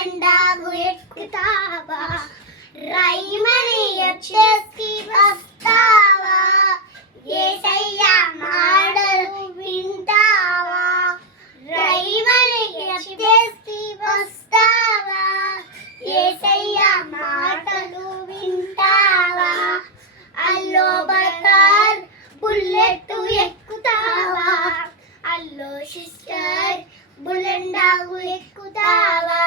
బుల్లెండాగు ఎక్కుతావా రైమని ఎత్తేసి వస్తావా యేసయ్య మాటలు వింటావా రైమని ఎత్తేసి వస్తావా యేసయ్య మాటలు వింటావా అల్లో బర్కర్ బుల్లెట్ ఎక్కుతావా అల్లో సిస్టర్ బుల్లెండాగు ఎక్కుతావా